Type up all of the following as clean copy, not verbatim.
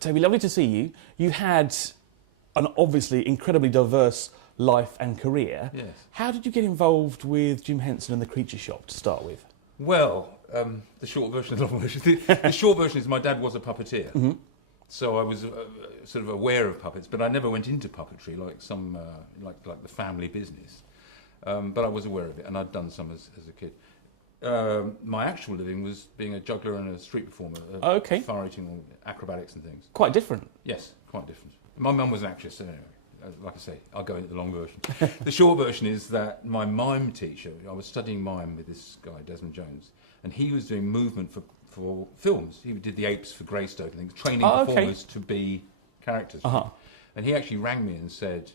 Toby, lovely to see you. You had an obviously incredibly diverse life and career. Yes. How did you get involved with Jim Henson and the Creature Shop to start with? Well, the short version of the long version. The short version is my dad was a puppeteer. Mm-hmm. So I was sort of aware of puppets, but I never went into puppetry like some, like the family business. But I was aware of it, and I'd done some as a kid. My actual living was being a juggler and a street performer. Okay. Fire eating, acrobatics and things. Quite different. Yes, quite different. My mum was an actress, so anyway. Like I say, I'll go into the long version. The short version is that my mime teacher, I was studying mime with this guy, Desmond Jones, and he was doing movement for films. He did the apes for Greystoke and things, training performers to be characters. Uh-huh. And he actually rang me and said,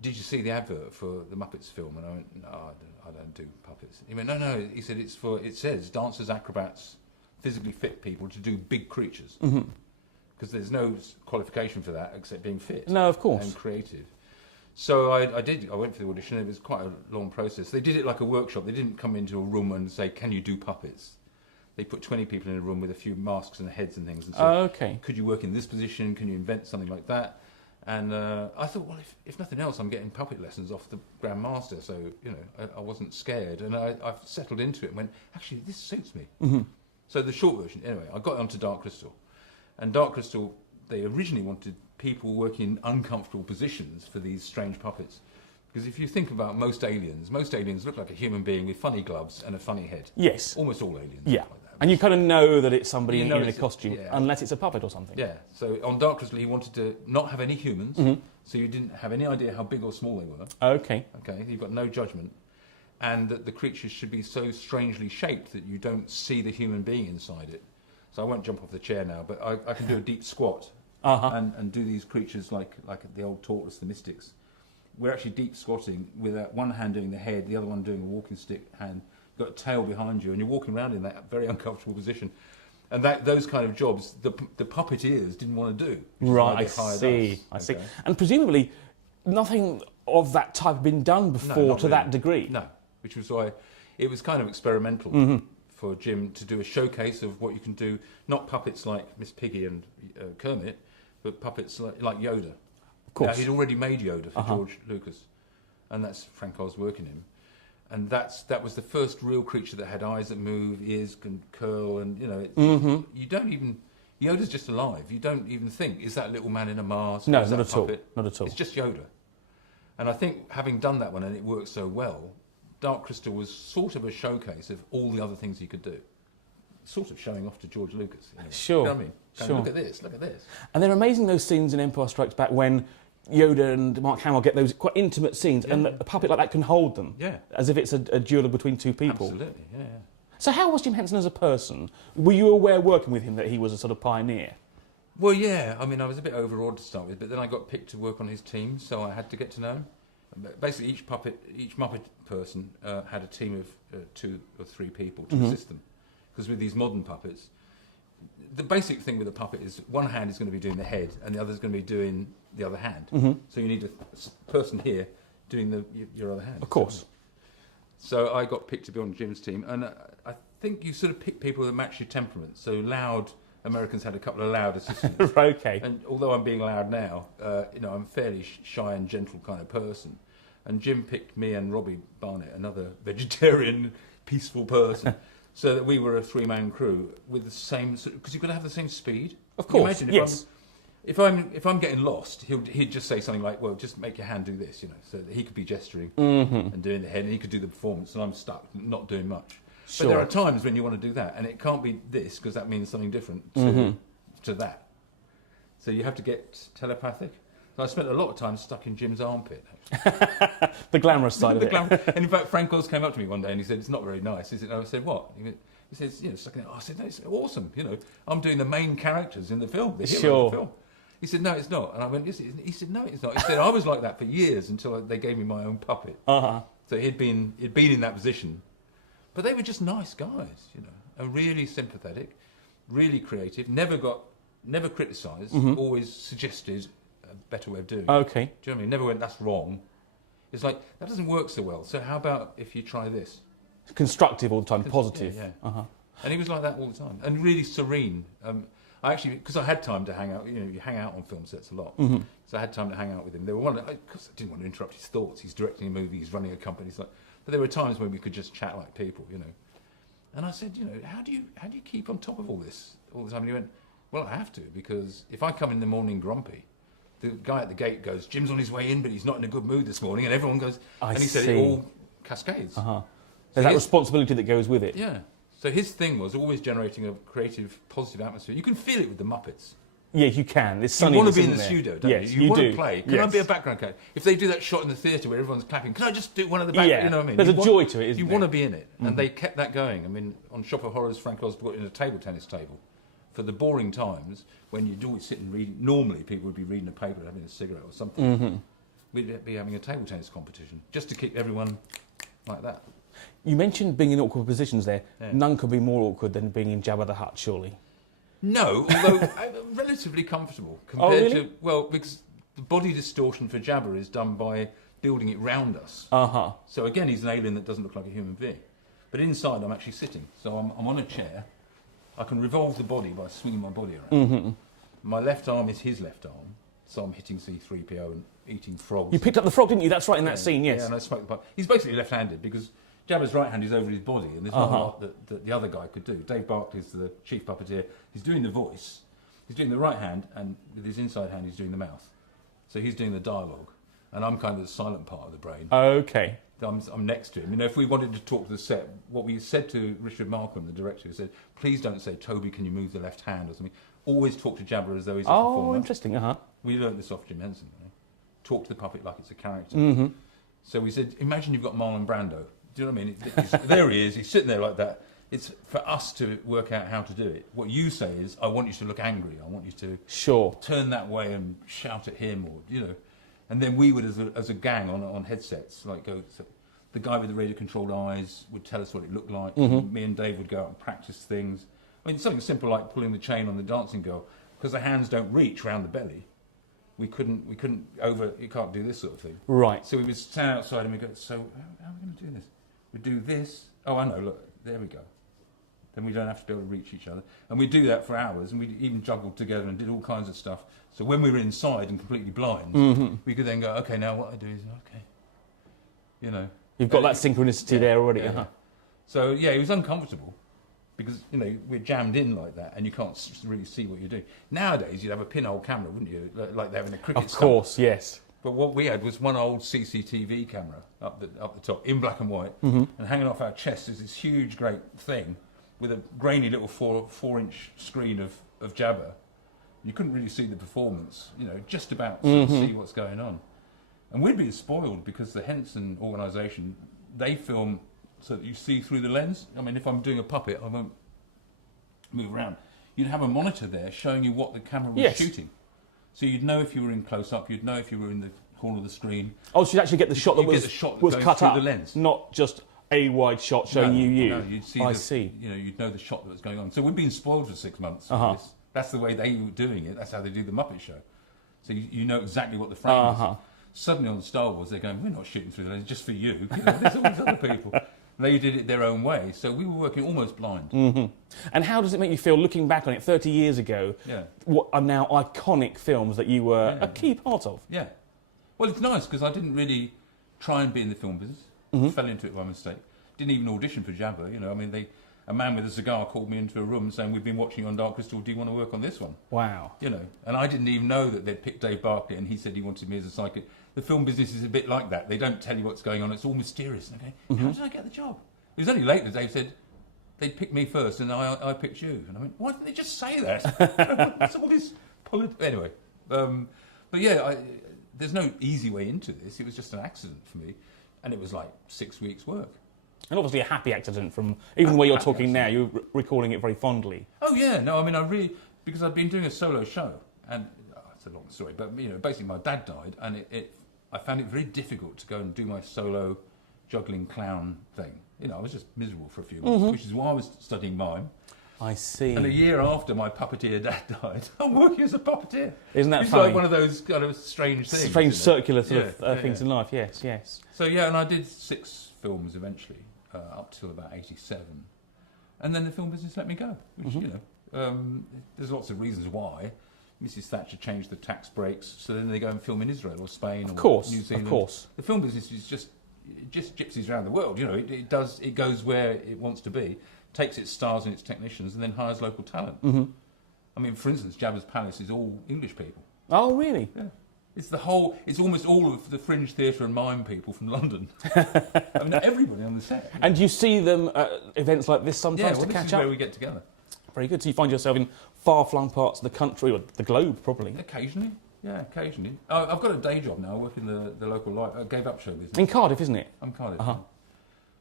"Did you see the advert for the Muppets film?" And I went, "No, I don't do puppets." He went, "No." He said, it says dancers, acrobats, physically fit people to do big creatures. Mm-hmm. Because there's no qualification for that except being fit. No, of course. And creative. So I went for the audition. It was quite a long process. They did it like a workshop. They didn't come into a room and say, "Can you do puppets?" They put 20 people in a room with a few masks and heads and things and said, okay. "Could you work in this position? Can you invent something like that?" And I thought, well, if nothing else, I'm getting puppet lessons off the Grand Master, so I wasn't scared, and I've settled into it and went, actually, this suits me. Mm-hmm. So the short version, anyway, I got onto Dark Crystal. And Dark Crystal, they originally wanted people working in uncomfortable positions for these strange puppets. Because if you think about most aliens look like a human being with funny gloves and a funny head. Yes. Almost all aliens Yeah. look like that. And you kind of know that it's somebody in a costume, yeah. unless it's a puppet or something. Yeah. So on Dark Crystal, he wanted to not have any humans, Mm-hmm. so you didn't have any idea how big or small they were. Okay. Okay, you've got no judgment. And that the creatures should be so strangely shaped that you don't see the human being inside it. So I won't jump off the chair now, but I can do a deep squat and do these creatures like the old tortoise, the mystics. We're actually deep squatting with one hand doing the head, the other one doing a walking stick hand. You've got a tail behind you, and you're walking around in that very uncomfortable position. And those kind of jobs, the puppeteers didn't want to do. Right, I see. And presumably, nothing of that type had been done before to that degree. No, which was why it was kind of experimental. Mm-hmm. For Jim to do a showcase of what you can do, not puppets like Miss Piggy and Kermit, but puppets like Yoda. Of course. Now, he'd already made Yoda for George Lucas, and that's Frank Oz working him. And that was the first real creature that had eyes that move, ears can curl, and you don't even. Yoda's just alive. You don't even think, is that little man in a mask? No, not at all. Not at all. It's just Yoda. And I think having done that one and it worked so well, Dark Crystal was sort of a showcase of all the other things he could do. Sort of showing off to George Lucas. Sure. You know what I mean? Sure. Look at this, look at this. And they're amazing, those scenes in Empire Strikes Back when Yoda and Mark Hamill get those quite intimate scenes and a puppet like that can hold them. Yeah. As if it's a duel between two people. Absolutely, yeah. So how was Jim Henson as a person? Were you aware working with him that he was a sort of pioneer? Well, yeah. I mean, I was a bit overawed to start with, but then I got picked to work on his team, so I had to get to know him. Basically, each Muppet person had a team of 2 or 3 people to assist them. Because with these modern puppets, the basic thing with a puppet is one hand is going to be doing the head and the other is going to be doing the other hand. Mm-hmm. So you need a person here doing your other hand. Of course. So I got picked to be on Jim's team, and I think you sort of pick people that match your temperament. So loud Americans had a couple of loud assistants. Okay. And although I'm being loud now, I'm a fairly shy and gentle kind of person. And Jim picked me and Robbie Barnett, another vegetarian, peaceful person, so that we were a 3-man crew with the same. Because you've got to have the same speed. Of course. Imagine if I'm getting lost, he'd just say something like, "Well, just make your hand do this," so that he could be gesturing and doing the head, and he could do the performance, and I'm stuck, not doing much. Sure. But there are times when you want to do that, and it can't be this because that means something different to that. So you have to get telepathic. So I spent a lot of time stuck in Jim's armpit. The glamorous side of it. And in fact, Frank Oz came up to me one day and he said, "It's not very nice." I said, "What?" He says, stuck in it. I said, "No, it's awesome. I'm doing the main characters in the film, the hero of the film." He said, "No, it's not." And I went, "Yes, it is." He said, "No, it's not." He said, "I was like that for years until they gave me my own puppet." Uh-huh. So he'd been in that position. But they were just nice guys, and really sympathetic, really creative, never criticised, always suggested a better way of doing it. Okay. Do you know what I mean? Never went, "That's wrong." It's like, that doesn't work so well, so how about if you try this? Constructive all the time, positive. Yeah. Uh-huh. And he was like that all the time, and really serene. I actually, because I had time to hang out, you hang out on film sets a lot. So I had time to hang out with him. There were because I didn't want to interrupt his thoughts. He's directing a movie, he's running a company. But there were times when we could just chat like people, And I said, how do you keep on top of all this all the time? And he went, well, I have to, because if I come in the morning grumpy, the guy at the gate goes, Jim's on his way in, but he's not in a good mood this morning, and everyone goes, and he said it all cascades. There's that responsibility that goes with it. Yeah. So his thing was always generating a creative, positive atmosphere. You can feel it with the Muppets. Yeah, you can. It's sunny. You want to be in the studio, don't yes, you? You want do. to play. Can I be a background character? If they do that shot in the theatre where everyone's clapping, can I just do one of the background? Yeah. You know what I mean? There's a joy to it, isn't you there? want to be in it. And they kept that going. I mean, on Shop of Horrors, Frank Oz brought in a table tennis table. For the boring times, when you'd always sit and read, normally people would be reading a paper, having a cigarette or something. We'd be having a table tennis competition, just to keep everyone like that. You mentioned being in awkward positions there. Yeah. None could be more awkward than being in Jabba the Hutt, surely. No, although relatively comfortable compared to, because the body distortion for Jabba is done by building it round us. So again, he's an alien that doesn't look like a human being. But inside, I'm actually sitting. So I'm on a chair. I can revolve the body by swinging my body around. My left arm is his left arm, so I'm hitting C-3PO and eating frogs. You picked up the frog, didn't you? That's right, in that scene, yes. Yeah, and I smoked the pipe. He's basically left-handed, because Jabba's right hand is over his body, and there's not a lot that the other guy could do. Dave Barclay's the chief puppeteer. He's doing the voice. He's doing the right hand, and with his inside hand, he's doing the mouth. So he's doing the dialogue, and I'm kind of the silent part of the brain. Okay. I'm next to him. If we wanted to talk to the set, what we said to Richard Markham, the director, we said, please don't say, Toby, can you move the left hand or something. Always talk to Jabba as though he's a performer. Oh, interesting, We learnt this off Jim Henson. Talk to the puppet like it's a character. So we said, imagine you've got Marlon Brando. Do you know what I mean? There he is, he's sitting there like that. It's for us to work out how to do it. What you say is, I want you to look angry. I want you to turn that way and shout at him, or And then we would, as a gang on headsets, go. So the guy with the radio-controlled eyes would tell us what it looked like. Me and Dave would go out and practice things. I mean, something simple like pulling the chain on the dancing girl, because the hands don't reach round the belly. You can't do this sort of thing. Right. So we would stand outside and we go, so how are we going to do this? We do this. Oh, I know, look, there we go. Then we don't have to be able to reach each other. And we do that for hours, and we even juggled together and did all kinds of stuff. So when we were inside and completely blind, we could then go, okay, now what I do is, You've got that synchronicity there already. So, it was uncomfortable, because, we're jammed in like that, and you can't really see what you're doing. Nowadays, you'd have a pinhole camera, wouldn't you? Like they have in a cricket Of course, yes. But what we had was one old CCTV camera up the top, in black and white, and hanging off our chest is this huge, great thing with a grainy little four-inch screen of Jabba. You couldn't really see the performance, just about to see what's going on. And we'd be spoiled, because the Henson organisation, they film so that you see through the lens. I mean, if I'm doing a puppet, I won't move around. You'd have a monitor there showing you what the camera was shooting. So you'd know if you were in close-up, you'd know if you were in the corner of the screen. Oh, so you'd actually get the shot that was cut through up, the lens. Not just a wide shot showing you. No, you'd see see. You'd know the shot that was going on. So we'd been spoiled for 6 months. That's the way they were doing it. That's how they do the Muppet Show. So you know exactly what the frame is. Suddenly on Star Wars, they're going, we're not shooting through the lens, just for you. There's all these other people. They did it their own way, so we were working almost blind. And how does it make you feel, looking back on it 30 years ago, what are now iconic films that you were a key part of? Yeah. Well, it's nice, because I didn't really try and be in the film business. Fell into it by mistake. Didn't even audition for Jabba, a man with a cigar called me into a room saying, we've been watching you on Dark Crystal, do you want to work on this one? Wow. And I didn't even know that they'd picked Dave Barclay, and he said he wanted me as a psychic. The film business is a bit like that. They don't tell you what's going on. It's all mysterious. And I go, how did I get the job? It was only later that Dave said, they'd picked me first, and I picked you. And I went, why didn't they just say that? What's all this anyway. But there's no easy way into this. It was just an accident for me. And it was like 6 weeks' work. And obviously a happy accident from, even the way you're talking now, you're recalling it very fondly. Oh, yeah. No, I mean, because I'd been doing a solo show, and it's a long story, but, basically my dad died, and I found it very difficult to go and do my solo juggling clown thing. I was just miserable for a few months, which is why I was studying mime. I see. And a year after my puppeteer dad died, I'm working as a puppeteer. Isn't that it's funny? Like one of those kind of strange things. Strange circular sort of things in life, yes. So, and I did 6 films eventually, up till about 87. And then the film business let me go, which, There's lots of reasons why. Mrs. Thatcher changed the tax breaks, so then they go and film in Israel or Spain or New Zealand. Of course. The film business is just gypsies around the world. You know, it goes where it wants to be, takes its stars and its technicians, and then hires local talent. Mm-hmm. I mean, for instance, Jabba's Palace is all English people. Oh, really? Yeah. It's almost all of the fringe theatre and mime people from London. I mean, everybody on the set. And do you see them at events like this sometimes to catch this is up? where we get together. Very good. So you find yourself in far-flung parts of the country, or the globe, probably. Occasionally, yeah, occasionally. I've got a day job now. I work in the local library. I gave up show business. In Cardiff, isn't it? I'm Cardiff. Uh-huh.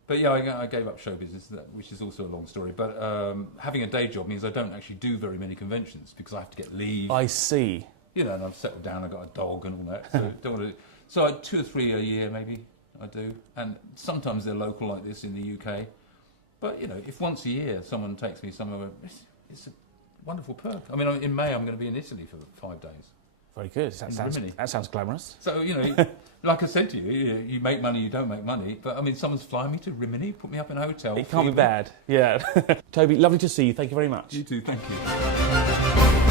But yeah, I gave up show business, which is also a long story. But having a day job means I don't actually do very many conventions because I have to get leave. I see. You know, and I've settled down. I've got a dog and all that. So don't want to. So 2 or 3 a year maybe I do, and sometimes they're local like this in the UK. But you know, if once a year someone takes me somewhere, it's a wonderful perk. I mean, in May I'm going to be in Italy for 5 days. Very good. That sounds glamorous. So, you know, like I said to you, you make money, you don't make money. But, I mean, someo's flying me to Rimini, put me up in a hotel. It can't be bad. Yeah. Toby, lovely to see you. Thank you very much. You too. Thank you.